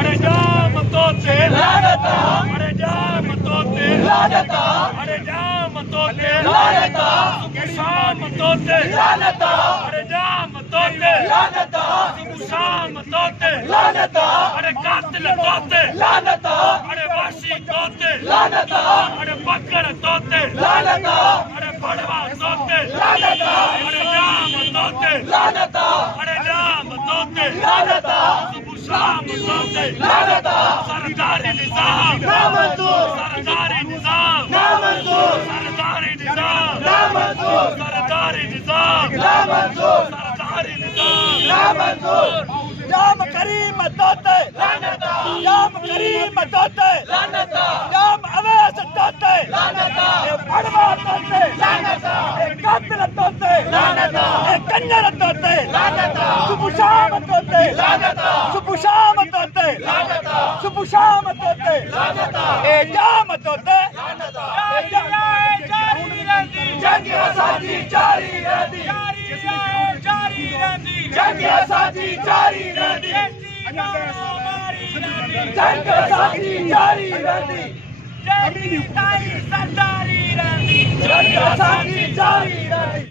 अरे जाम तोते लानता अरे जाम तोते लानता अरे जाम तोते लानता शाम तोते लानता अरे जाम तोते लानता शाम तोते लानता अरे कातिल तोते लानता अरे वासी तोते लानता अरे बकर तोते लानता अरे बड़वा तोते लानता अरे जाम तोते लानता अरे जाम तोते लानता शाम तोते लानता सरकारी निजाम नामंजूर सरकारी निजाम नामंजूर सरकारी निजाम नामंजूर सरकारी निजाम नामंजूर सरकारी निजाम नामंजूर जाम करीम तोते लानता जाम करीम तोते लानता जाम अवैध तोते लानता बड़वा तोते लानता कातिल तोते लानता कंजर तोते लानता सुबह शाम तोते लानता सुबह शाम तोते लानता सुबह शाम तोते लानता ए जाम तोते लानता जारी रहती जंग साथी जारी रहती जंग साथी जारी रहती जंग साथी जारी रहती जंग साथी जारी रहती